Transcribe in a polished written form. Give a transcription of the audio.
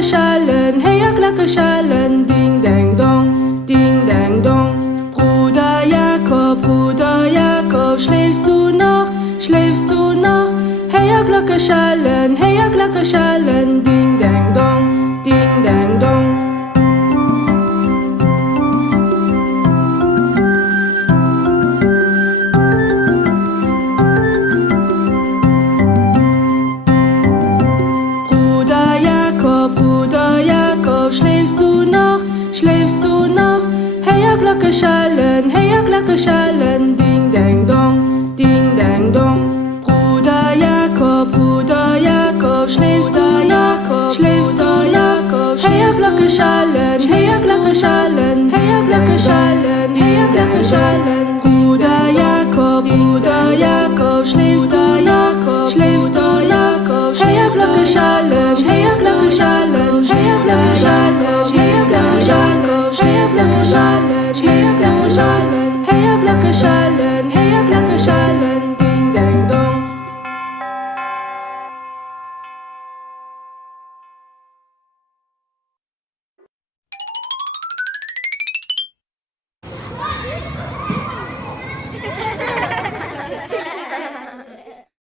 Glockenschalen, hey ja Glockenschalen, ding dang dong, ding dang dong. Bruder Jakob, schläfst du noch, schläfst du noch? Hey ja Glockenschalen, ding dang dong, ding dang dong. Bruder Jakob, schläfst du noch, schläfst du noch? Hey ja Glockenschalen, ding dang dong, ding dang dong. Bruder Jakob, schläfst du noch, schläfst du noch? Hey ja Glockenschalen, hey ja Glockenschalen, ding dang dong. Bruder Jakob, schläfst du noch, schläfst du noch? Hey ja Glockenschalen, hey ja Glockenschalen, hey ja Glockenschalen.